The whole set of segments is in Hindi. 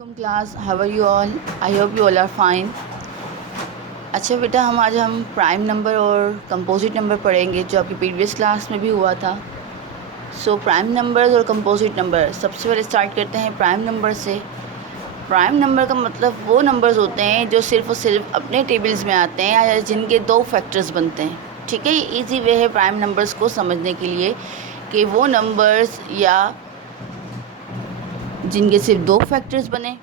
Welcome class, how are you all? I hope you all are fine. अच्छा बेटा, हम प्राइम नंबर और कंपोजिट नंबर पढ़ेंगे जो आपकी प्रीवियस क्लास में भी हुआ था। सो प्राइम नंबर्स और कंपोजिट नंबर, सबसे पहले स्टार्ट करते हैं प्राइम नंबर से। प्राइम नंबर का मतलब वो नंबर्स होते हैं जो सिर्फ और सिर्फ अपने टेबल्स में आते हैं या जिनके दो फैक्टर्स बनते हैं। ठीक है, ये ईजी वे है प्राइम नंबर्स को समझने के लिए कि वो नंबर्स या जिनके सिर्फ दो फैक्टर्स बने।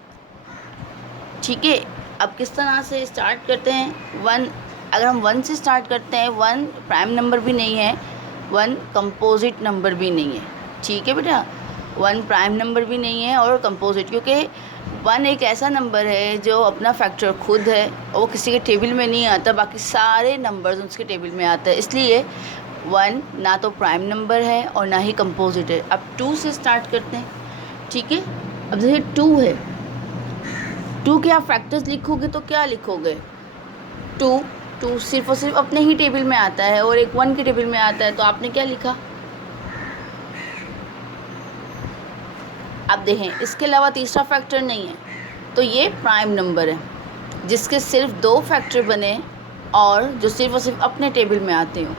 ठीक है, अब किस तरह से स्टार्ट करते हैं? वन, अगर हम वन से स्टार्ट करते हैं, वन प्राइम नंबर भी नहीं है, वन कंपोजिट नंबर भी नहीं है। ठीक है बेटा, वन प्राइम नंबर भी नहीं है और कंपोजिट, क्योंकि वन एक ऐसा नंबर है जो अपना फैक्टर खुद है और वो किसी के टेबल में नहीं आता, बाकी सारे नंबर्स उसके टेबल में आता है। इसलिए वन ना तो प्राइम नंबर है और ना ही कंपोजिट है। अब टू से स्टार्ट करते हैं। ठीक है, अब जैसे टू है, टू के आप फैक्टर्स लिखोगे तो क्या लिखोगे? टू, टू सिर्फ और सिर्फ अपने ही टेबल में आता है और एक वन के टेबल में आता है, तो आपने क्या लिखा? अब देखें, इसके अलावा तीसरा फैक्टर नहीं है, तो ये प्राइम नंबर है जिसके सिर्फ दो फैक्टर बने और जो सिर्फ और सिर्फ अपने टेबल में आते हो।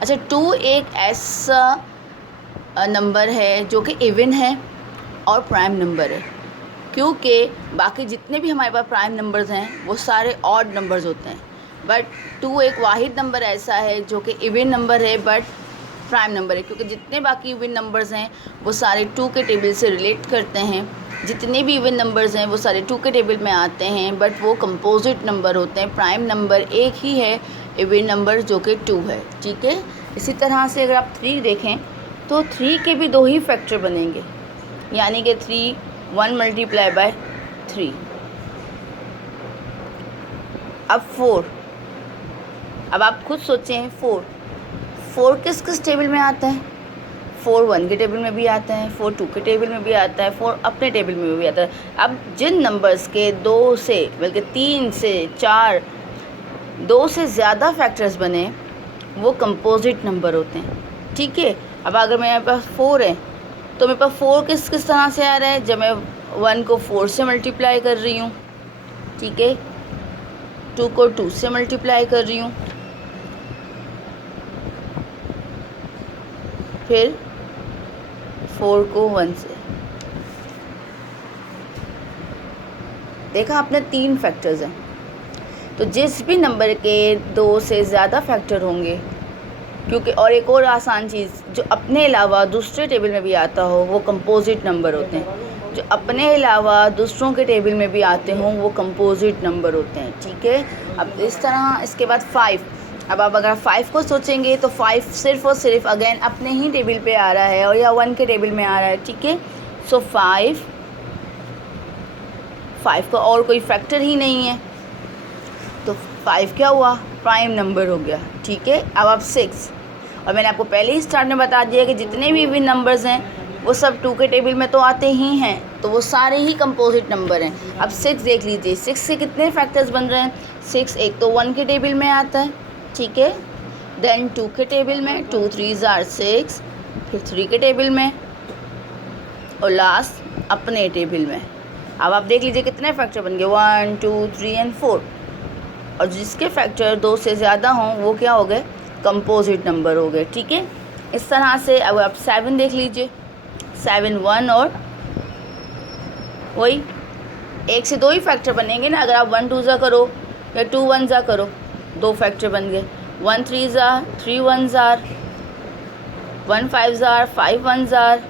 अच्छा, टू एक ऐसा नंबर है जो कि इवन है और प्राइम नंबर है, क्योंकि बाकी जितने भी हमारे पास प्राइम नंबर्स हैं वो सारे ऑड नंबर्स होते हैं, बट टू एक वाहिद नंबर ऐसा है जो कि इवन नंबर है बट प्राइम नंबर है, क्योंकि जितने बाकी इवन नंबर्स हैं वो सारे टू के टेबल से रिलेट करते हैं। जितने भी इवन नंबर्स हैं वो सारे टू के टेबल में आते हैं, बट वो कंपोजिट नंबर होते हैं। प्राइम नंबर एक ही है, इवन नंबर जो कि टू है। ठीक है, इसी तरह से अगर आप थ्री देखें तो थ्री के भी दो ही फैक्टर बनेंगे, यानी कि three, one multiply by three. अब फोर, अब आप खुद सोचें, फोर, फोर किस किस टेबल में आता है? फोर वन के टेबल में भी आता है, फोर टू के टेबल में भी आता है, फोर अपने टेबल में भी आता है। अब जिन नंबर्स के दो से बल्कि तीन से चार, दो से ज़्यादा फैक्टर्स बने वो कंपोजिट नंबर होते हैं। ठीक है, अब अगर मेरे पास फोर है तो मेरे पास फोर किस किस तरह से आ रहा है? जब मैं वन को फोर से मल्टीप्लाई कर रही हूँ, ठीक है, टू को टू से मल्टीप्लाई कर रही हूँ, फिर फोर को वन से। देखा आपने, तीन फैक्टर्स हैं, तो जिस भी नंबर के दो से ज़्यादा फैक्टर होंगे, क्योंकि और एक और आसान चीज़, जो अपने अलावा दूसरे टेबल में भी आता हो वो कंपोजिट नंबर होते हैं। जो अपने अलावा दूसरों के टेबल में भी आते हों वो कंपोजिट नंबर होते हैं। ठीक है, अब इस तरह इसके बाद फाइव। अब आप अगर फाइव को सोचेंगे तो फाइव सिर्फ और सिर्फ अगेन अपने ही टेबल पे आ रहा है और या वन के टेबल में आ रहा है। ठीक है, सो फाइव, फाइव का और कोई फैक्टर ही नहीं है, तो फाइव क्या हुआ? प्राइम नंबर हो गया। ठीक है, अब आप सिक्स, और मैंने आपको पहले ही स्टार्ट में बता दिया कि जितने भी इवन नंबर्स हैं वो सब टू के टेबल में तो आते ही हैं, तो वो सारे ही कंपोजिट नंबर हैं। अब सिक्स देख लीजिए, सिक्स से कितने फैक्टर्स बन रहे हैं? सिक्स एक तो वन के टेबल में आता है, ठीक है, देन टू के टेबल में, टू थ्री ज़ार सिक्स, फिर थ्री के टेबल में और लास्ट अपने टेबल में। अब आप देख लीजिए कितने फैक्टर बन गए, one two three and four, और जिसके फैक्टर दो से ज़्यादा हों वो क्या हो गए? कंपोजिट नंबर हो गए। ठीक है, इस तरह से अब आप सेवन देख लीजिए, सेवन वन और वही एक से दो ही फैक्टर बनेंगे ना। अगर आप वन टू ज़ा करो या टू वन ज़ा करो, दो फैक्टर बन गए, वन थ्री ज़ार थ्री वन ज़ार, वन फाइव ज़ार फाइव वन ज़ार,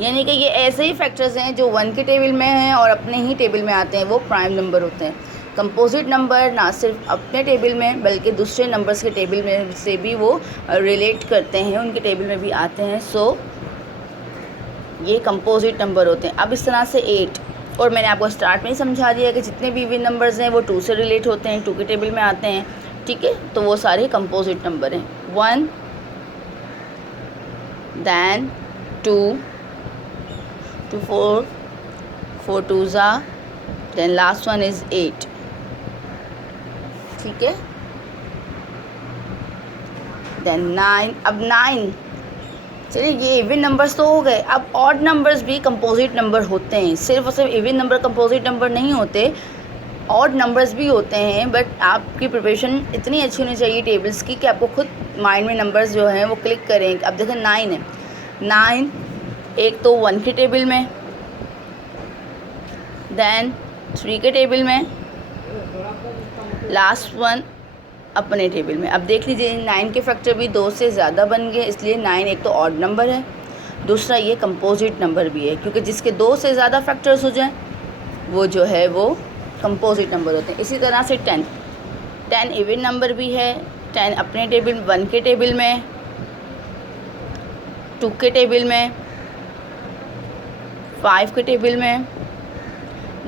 यानी कि ये ऐसे ही फैक्टर्स हैं जो वन के टेबल में हैं और अपने ही टेबल में आते हैं, वो प्राइम नंबर होते हैं। कंपोजिट नंबर ना सिर्फ अपने टेबल में बल्कि दूसरे नंबर्स के टेबल में से भी वो रिलेट करते हैं, उनके टेबल में भी आते हैं, सो ये कंपोजिट नंबर होते हैं। अब इस तरह से एट, और मैंने आपको स्टार्ट में ही समझा दिया कि जितने भी इवन नंबर्स हैं वो टू से रिलेट होते हैं, टू के टेबल में आते हैं। ठीक है, तो वो सारे कंपोजिट नंबर हैं। One, then two, two four, four two ज़ा, then last one is eight. ठीक है, देन नाइन। अब नाइन चलिए ये इवन नंबर्स तो हो गए। अब ऑड नंबर्स भी कंपोजिट नंबर होते हैं, सिर्फ और सिर्फ इवन नंबर कंपोजिट नंबर नहीं होते, ऑड नंबर्स भी होते हैं। बट आपकी प्रिपरेशन इतनी अच्छी होनी चाहिए टेबल्स की कि आपको खुद माइंड में नंबर्स जो हैं वो क्लिक करें। अब देखें 9 है, 9 एक तो 1 के टेबल में, देन 3 के टेबल में, लास्ट वन अपने टेबल में। अब देख लीजिए 9 के फैक्टर भी 2 से ज़्यादा बन गए, इसलिए 9 एक तो ऑड नंबर है, दूसरा ये कंपोजिट नंबर भी है, क्योंकि जिसके 2 से ज़्यादा फैक्टर्स हो जाएं वो जो है वो कंपोजिट नंबर होते हैं। इसी तरह से 10 इवन नंबर भी है, 10 अपने टेबल 1 के टेबल में, 2 के टेबल में, 5 के टेबल में,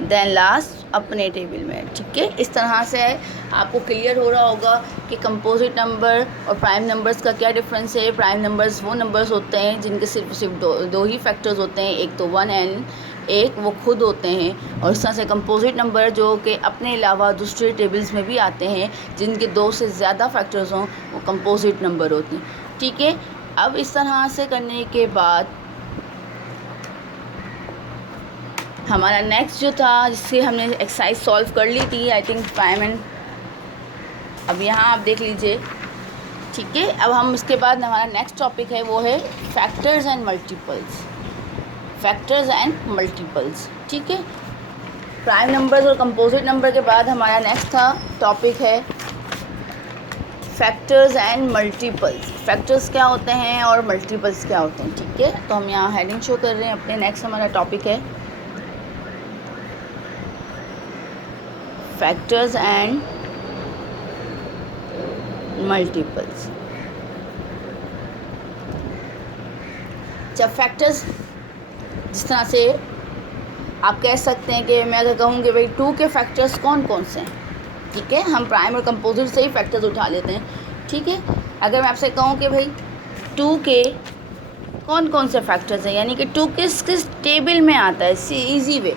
देन लास्ट अपने टेबल में। ठीक है, इस तरह से आपको क्लियर हो रहा होगा कि कंपोजिट नंबर और प्राइम नंबर्स का क्या डिफरेंस है। प्राइम नंबर्स वो नंबर्स होते हैं जिनके सिर्फ दो ही फैक्टर्स होते हैं, एक तो 1 एंड एक वो खुद होते हैं। और इस तरह से कंपोजिट नंबर जो कि अपने अलावा दूसरे टेबल्स में भी आते हैं, जिनके 2 से ज़्यादा फैक्टर्स हों, वो कंपोजिट नंबर होते हैं। ठीक है, अब इस तरह से करने के बाद हमारा नेक्स्ट जो था, जिससे हमने एक्सरसाइज सॉल्व कर ली थी, आई थिंक प्राइम एंड, अब यहाँ आप देख लीजिए। ठीक है, अब हम इसके बाद हमारा नेक्स्ट टॉपिक है वो है factors and multiples. Factors and multiples, ठीक है। प्राइम नंबर्स और कंपोजिट नंबर के बाद हमारा नेक्स्ट था टॉपिक है फैक्टर्स एंड मल्टीपल्स। फैक्टर्स क्या होते हैं और मल्टीपल्स क्या होते हैं। ठीक है, तो हम यहाँ हेडिंग शो कर रहे हैं अपने। नेक्स्ट हमारा टॉपिक है फैक्टर्स एंड मल्टीपल्स। जब फैक्टर्स, जिस तरह से आप कह सकते हैं कि मैं अगर कहूँ कि भाई 2 के फैक्टर्स कौन कौन से हैं, ठीक है, हम प्राइम और कंपोजिट से ही फैक्टर्स उठा लेते हैं। ठीक है, अगर मैं आपसे कहूँ कि भाई 2 के कौन कौन से फैक्टर्स हैं, यानी कि 2 किस टेबल में आता है, इजी वे।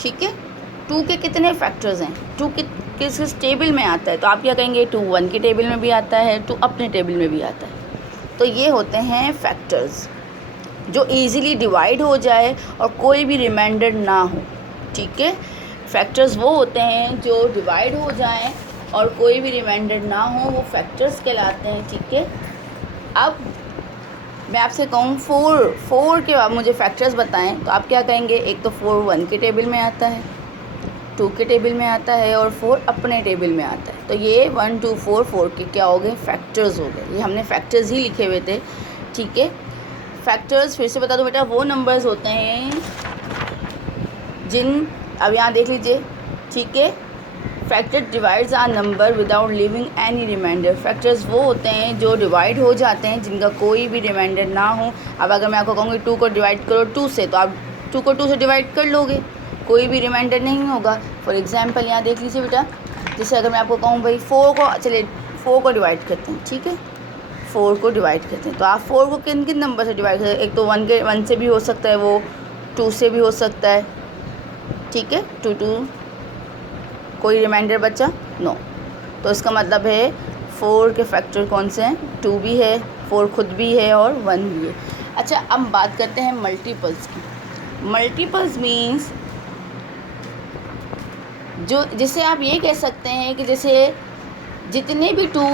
ठीक है, 2 के कितने फैक्टर्स हैं, 2 के किस टेबल में आता है, तो आप क्या कहेंगे 2 1 के टेबल में भी आता है, 2 अपने टेबल में भी आता है। तो ये होते हैं फैक्टर्स जो इजीली डिवाइड हो जाए और कोई भी रिमाइंडर ना हो। ठीक है, फैक्टर्स वो होते हैं जो डिवाइड हो जाएं और कोई भी रिमाइंडर ना हो, वो फैक्टर्स कहलाते हैं। ठीक है, अब मैं आपसे कहूँ 4 के बाद मुझे फैक्टर्स बताएं, तो आप क्या कहेंगे, एक तो 4 1 के टेबल में आता है, 2 के टेबल में आता है और 4 अपने टेबल में आता है। तो ये 1 2 4 के क्या हो गए, फैक्टर्स हो गए। ये हमने फैक्टर्स ही लिखे हुए थे। ठीक है, फैक्टर्स फिर से बता दो बेटा, वो नंबर्स होते हैं जिन, अब यहाँ देख लीजिए। ठीक है, factor divides are number without leaving any remainder. Factors वो होते हैं जो डिवाइड हो जाते हैं जिनका कोई भी रिमाइंडर ना हो। अब अगर मैं आपको कहूँगी 2 को डिवाइड करो 2 से, तो आप 2 को 2 से डिवाइड कर लोगे, कोई भी रिमाइंडर नहीं होगा। फॉर एग्जांपल यहाँ देख लीजिए बेटा, जैसे अगर मैं आपको कहूँ भाई 4 को, चलिए 4 को डिवाइड करते हैं। ठीक है, 4 को डिवाइड करते हैं, तो आप 4 को किन किन नंबर से डिवाइड करते हैं, एक तो 1 से भी हो सकता है, वो 2 से भी हो सकता है। ठीक है, 2 कोई रिमाइंडर बचा, नो। तो इसका मतलब है 4 के फैक्टर कौन से हैं, 2 भी है, 4 खुद भी है और 1 भी है। अच्छा, अब बात करते हैं मल्टीपल्स की। मल्टीपल्स मीन्स जो, जिसे आप ये कह सकते हैं कि जैसे जितने भी 2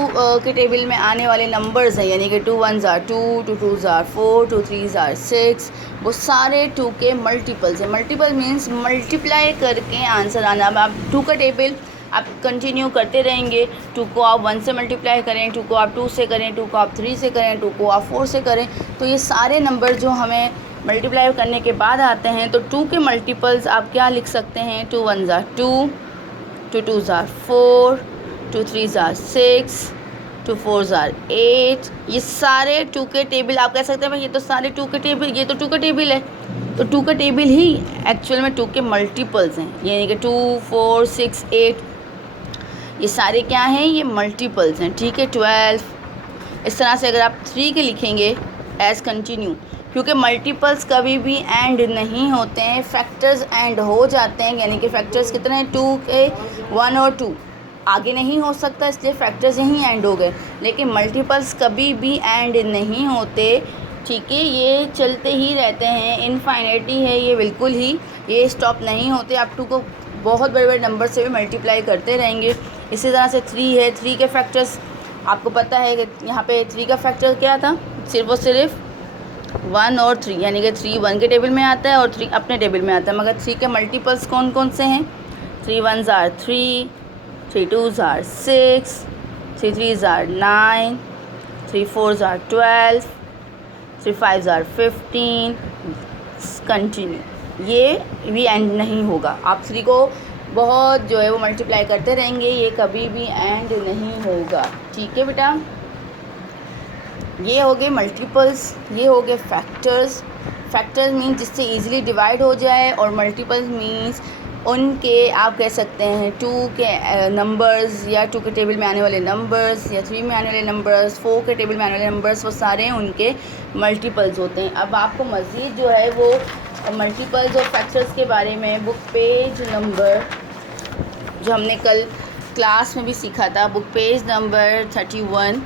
के टेबल में आने वाले नंबर्स हैं, यानी कि 2 1s are 2, 2 2s are 4, 2 3s are 6, वो सारे 2 के मल्टीपल्स हैं। मल्टीपल मीन्स मल्टीप्लाई करके आंसर आना। अब आप 2 का टेबल आप कंटिन्यू करते रहेंगे, 2 को आप 1 से मल्टीप्लाई करें, 2 को आप 2 से करें, 2 को आप 3 से करें, 2 को आप 4 से करें, तो ये सारे नंबर जो हमें मल्टीप्लाई करने के बाद आते हैं, तो 2 के मल्टीपल्स आप क्या लिख सकते हैं, 2 1s are 2, 2 2s are 4, 2 3s are 6, 2 4s are 8। ये सारे 2 के टेबल आप कह सकते हैं भाई ये तो सारे 2 के टेबल, ये तो 2 का टेबल है, तो 2 का टेबल ही एक्चुअल में 2 के मल्टीपल्स हैं, यानी कि 2 4 6 8, ये सारे क्या हैं, ये मल्टीपल्स हैं। ठीक है, 12। इस तरह से अगर आप 3 के लिखेंगे एज कंटिन्यू, क्योंकि मल्टीपल्स कभी भी एंड नहीं होते हैं, फैक्टर्स एंड हो जाते हैं, यानी कि फैक्टर्स कितने हैं, 2 के 1 और 2 आगे नहीं हो सकता, इसलिए फैक्टर्स यहीं एंड हो गए। लेकिन मल्टीपल्स कभी भी एंड नहीं होते, ठीक है, ये चलते ही रहते हैं, इनफाइनिटी है ये, बिल्कुल ही ये स्टॉप नहीं होते। आप 2 को बहुत बड़े बड़े नंबर से भी मल्टीप्लाई करते रहेंगे। इसी तरह से 3 है, 3 के फैक्टर्स आपको पता है कि यहाँ पे 3 का फैक्टर क्या था, सिर्फ और सिर्फ 1 और 3, यानी कि 3 1 के टेबल में आता है और 3 अपने टेबल में आता है। मगर 3 के मल्टीपल्स कौन कौन से हैं? 3 1s are 3, 3 2s are 6, 3 3s are 9, 3 4s are 12, 3 5s are 15, continue. ये भी एंड नहीं होगा। आप 3 को बहुत जो है वो मल्टीप्लाई करते रहेंगे, ये कभी भी एंड नहीं होगा। ठीक है बेटा, ये हो गए मल्टीपल्स, ये हो गए फैक्टर्स। फैक्टर्स मीन्स जिससे इजीली डिवाइड हो जाए, और मल्टीपल्स मीन्स उनके आप कह सकते हैं 2 के नंबर्स, या 2 के टेबल में आने वाले नंबर्स, या 3 में आने वाले नंबर्स, 4 के टेबल में आने वाले नंबर्स, वो सारे उनके मल्टीपल्स होते हैं। अब आपको मज़ीद जो है वो मल्टीपल्स और फैक्टर्स के बारे में बुक पेज नंबर, जो हमने कल क्लास में भी सीखा था, बुक पेज नंबर 31,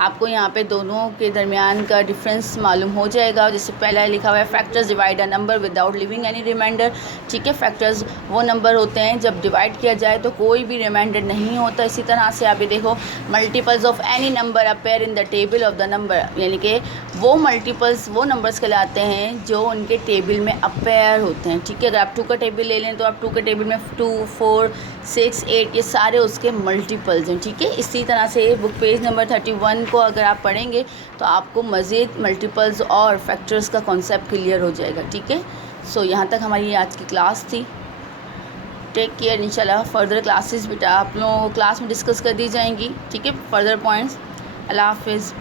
आपको यहाँ पे दोनों के दरमियान का डिफरेंस मालूम हो जाएगा। जैसे पहला लिखा हुआ है factors divide a number without leaving any remainder. ठीक है, फैक्टर्स वो नंबर होते हैं जब डिवाइड किया जाए तो कोई भी रिमाइंडर नहीं होता। इसी तरह से आप ये देखो, multiples of any number appear in the table of the number, यानी कि वो मल्टीपल्स वो नंबर्स कहलाते हैं जो उनके टेबल में अपेयर होते हैं। ठीक है, अगर आप 2 का टेबल ले लें तो आप 2 के टेबल में 2 4 6 8 ये सारे उसके मल्टीपल्स हैं। ठीक है, इसी तरह से बुक पेज नंबर 31 को अगर आप पढ़ेंगे तो आपको मज़ीद मल्टीपल्स और फैक्टर्स का कॉन्सेप्ट क्लियर हो जाएगा। ठीक है, सो यहाँ तक हमारी आज की क्लास थी। टेक केयर, इंशाल्लाह फर्दर क्लासेस बेटा आप लोगों को क्लास में डिस्कस कर दी जाएंगी। ठीक है, फर्दर पॉइंट्स। अल्लाह हाफिज़।